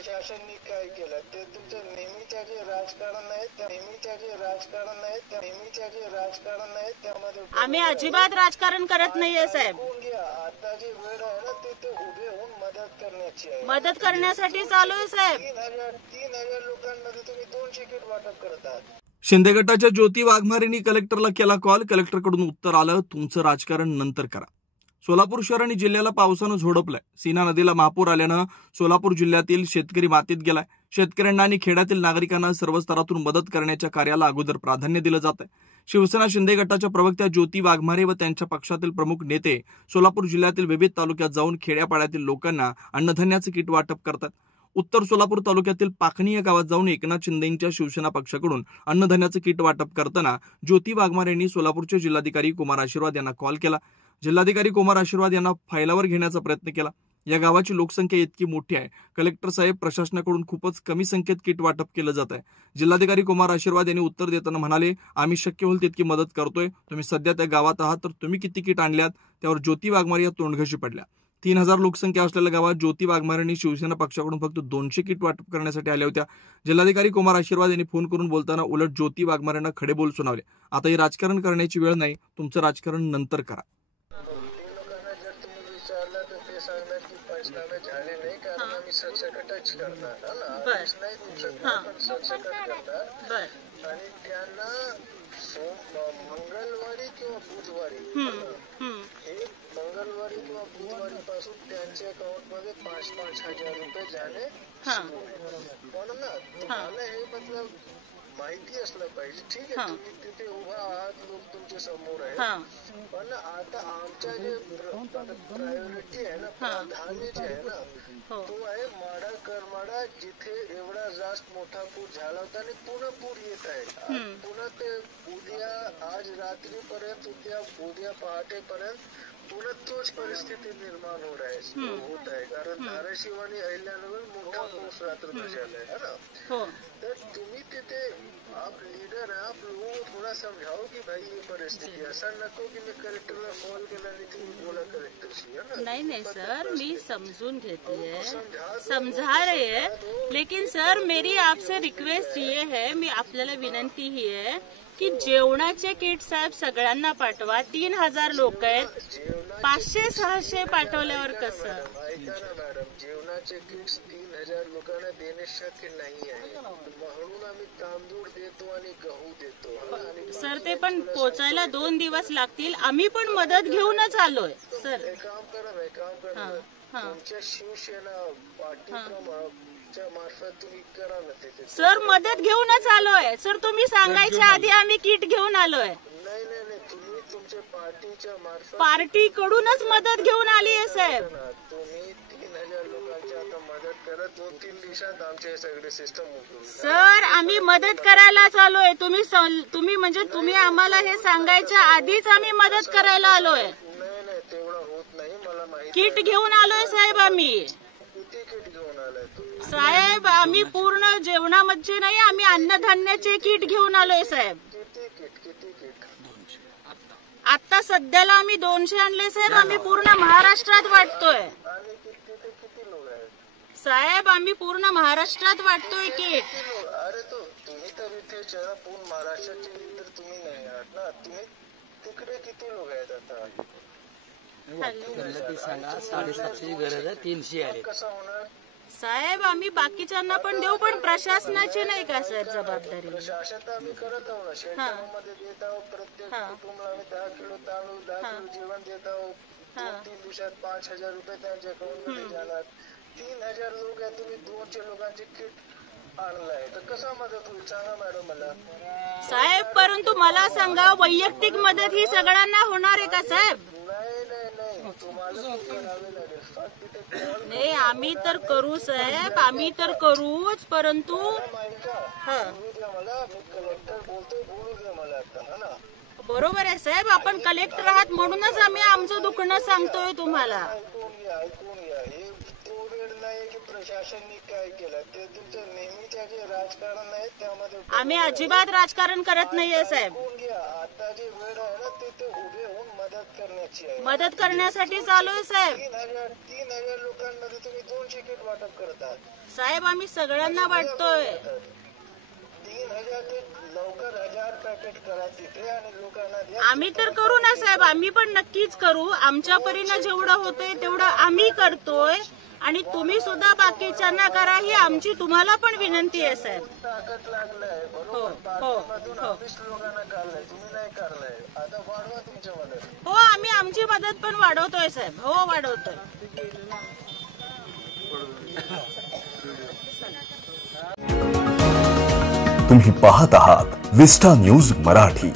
प्रशासनाने काय केलं ते तुमचं नेहमीच्या जे राजकारण आहे त्यामध्ये आम्ही अजिबात राजकारण करत नाहीये साहेब. आता जी वेळ आहे ना ते उभे होऊन मदत करण्याची आहे. मदत करण्यासाठी चालू आहे साहेब. 3,000 लोकांमध्ये तुम्ही 200 किट वाटप करतात. शिंदे गटाच्या ज्योती वाघमारेंनी कलेक्टरला केला कॉल. कलेक्टरकडून उत्तर आलं, तुमचं राजकारण नंतर करा. सोलापूर शहर आणि जिल्ह्याला पावसानं झोडपलंय. सीना नदीला महापूर आल्यानं सोलापूर जिल्ह्यातील शेतकरी मातीत गेलाय. शेतकऱ्यांना आणि खेड्यातील नागरिकांना सर्व स्तरातून मदत करण्याच्या कार्याला अगोदर प्राधान्य दिलं जात आहे. शिवसेना शिंदे गटाच्या प्रवक्त्या ज्योती वाघमारे व त्यांच्या पक्षातील प्रमुख नेते सोलापूर जिल्ह्यातील विविध तालुक्यात जाऊन खेड्यापाड्यातील लोकांना अन्नधान्याचं किट वाटप करतात. उत्तर सोलापूर तालुक्यातील पाखणी या गावात जाऊन एकनाथ शिंदेंच्या शिवसेना पक्षाकडून अन्नधान्याचं किट वाटप करताना ज्योती वाघमारे यांनी सोलापूरचे जिल्हाधिकारी कुमार आशीर्वाद यांना कॉल केला. जिल्हाधिकारी कुमार आशीर्वाद यांना फायलावर घेण्याचा प्रयत्न केला. या गावाची लोकसंख्या इतकी मोठी आहे, कलेक्टर साहेब प्रशासनाकडून खूपच कमी संख्येत किट वाटप केलं जात आहे. जिल्हाधिकारी कुमार आशीर्वाद यांनी उत्तर देताना म्हणाले, आम्ही शक्य होईल तितकी मदत करतोय. तुम्ही सध्या त्या गावात आहात तर तुम्ही किती किट आणल्यात? त्यावर ज्योती वाघमारे या तोंडघशी पडल्या. 3,000 लोकसंख्या असलेल्या गावात ज्योती वाघमारेंनी शिवसेना पक्षाकडून फक्त 200 किट वाटप करण्यासाठी आल्या होत्या. जिल्हाधिकारी कुमार आशीर्वाद यांनी फोन करून बोलताना उलट ज्योती वाघमारेंना खडे बोल सुनावले. आता ही राजकारण करण्याची वेळ नाही, तुमचं राजकारण नंतर करा. पंचनामे झाले नाही कारण आम्ही सरसकटच करणार आणि त्यांना मंगळवारी किंवा बुधवारी पासून त्यांच्या अकाउंट मध्ये 5-5 हजार रुपये जाणे पण ना तुम्हाला हे मतलब माहिती असलं पाहिजे. ठीक आहे, तुम्ही तिथे उभा आहात, लोक तुमच्या समोर आहे, पण आता आमच्या जे प्रायोरिटी आहे ना, प्राधान्य जे आहे ना तो आहे माडा करमाडा, जिथे एवढा जास्त मोठा पूर झाला होता आणि पुन्हा पूर येत आहे. पुन्हा ते उद्या आज रात्रीपर्यंत उद्या पहाटेपर्यंत पुन्हा तोच परिस्थिती निर्माण होत आहे कारण धाराशिव आणि अहिल्यानगर मोठा पाऊस रात्रभर झालाय है ना. तर तुम्ही तिथे आप लीडर है, आप लोगों को थोड़ा समझाओ की भाई ये परिस्थिती ऐसा नको की मी कलेक्टरला कॉल केला आणि तुम्ही बोला कलेक्टरशी है ना. नहीं सर, मी समझून घेती है, समझा रहे हैं, लेकिन सर मेरी आपसे रिक्वेस्ट ये है, मी आपल्याला विनंती ही आहे की जेवणाचे किट साहेब सगळ्यांना पाठवा. 3,000 लोक आहेत, 500-600 पाठवल्यावर कसं? मॅडम, जेवणाचे किट्स 3,000 लोकांना देणे शक्य नाही आहे, म्हणून आम्ही तांदूळ देतो आणि गहू देतो. सर ते पण पोचायला 2 दिवस लागतील. आम्ही पण मदत घेऊनच आलोय सर. काम करा तुमच्या शिवसेना पार्टी मार्फत तुम्ही करा ना ते. सर मदत घेऊनच आलोय सर, तुम्ही सांगायच्या आधी आम्ही किट घेऊन आलोय. नाही तुम्ही तुमच्या पार्टीच्या मार्फत पार्टीकडूनच मदत घेऊन आली आहे साहेब. तुम्ही 3,000 लोकांची आता मदत करा. 2-3 दिवसात आमचे सगळे सिस्टम उघडून. सर आम्ही मदत करायलाच आलोय. तुम्ही म्हणजे तुम्ही आम्हाला हे सांगायच्या आधीच आम्ही मदत करायला आलोय. नाही तेवढं होत नाही, मला माहिती. किट घेऊन आलोय साहेब आम्ही. किती किट घेऊन आलाय साहेब? आम्ही पूर्ण जेवणामध्ये नाही, आम्ही अन्नधान्याचे किट घेऊन आलोय साहेब. किती किट? आता सध्याला आम्ही 200 आणले साहेब. आम्ही पूर्ण महाराष्ट्रात वाटतोय. आणि किती लोक आहेत साहेब? आम्ही पूर्ण महाराष्ट्रात वाटतोय किट. अरे तुम्ही तर इथे पूर्ण महाराष्ट्राचे तर तुम्ही नाही आहात ना. तुम्ही तिकडे किती लोक आहेत आता? सांगा 750 गरज आहे, 300 आहे. कसं होणार साहेब? आम्ही बाकीच्यांना पण देऊ, पण प्रशासनाची नाही का साहेब जबाबदारी? प्रशासन आम्ही करत आहोत ना. शेतामध्ये देत आहोत, प्रत्येक कुटुंबाला आम्ही 10 किलो तांदूळ 10 किलो जेवण देत आहोत. 2-3 दिवसात 5,000 रुपये त्यांच्या अकाउंट मध्ये जाणार. 3,000 लोक आहेत, तुम्ही 200 लोकांचे किट आणलाय तर कसा मदत होईल सांगा मॅडम मला. साहेब परंतु मला सांगा, वैयक्तिक मदत ही सगळ्यांना होणार आहे का साहेब? नाही तुम्हाला करावे लागेल. नाही आम्ही तर करू साहेब, आम्ही तर करूच, परंतु मला मी कलेक्टर बोलतोय, बोलू द्या मला आता है ना. बरोबर आहे साहेब, आपण कलेक्टर आहात म्हणूनच आम्ही आमचं दुखणं सांगतोय तुम्हाला. ऐकून घ्या हे तो वेळ नाही की प्रशासनाने काय केलं ते तुमचं नेहमीच्या जे राजकारण आहे त्यामध्ये आम्ही अजिबात राजकारण करत नाहीये साहेब. आता जी वेळ आहे ना ते उभे होऊन मदत करण्याची आहे. मदत करण्यासाठी चालू आहे साहेब. 3,000 लोकांमध्ये तुम्ही 200 किट वाटप करतात साहेब. आम्ही सगळ्यांना वाटतोय. 3,000 ते लवकर 1,000 पॅकेट करा तिथे आणि लोकांना द्या. आम्ही तर करू ना साहेब. आम्ही पण नक्कीच करू. आमच्या परीनं जेवढं होतंय तेवढं आम्ही करतोय आणि तुम्ही सुद्धा बाकीच्यांना करा ही आमची तुम्हाला पण विनंती आहे साहेब. ताकद लागलाय बरोबर. 20 लोकांना काढलंय तुम्ही नाही काढलंय. आता वाढवा तुमच्या मदत. हो आम्ही आमची मदत पण वाढवतोय साहेब. हो वाढवतोय. तुम्ही पाहत आहात विस्टा न्यूज मराठी.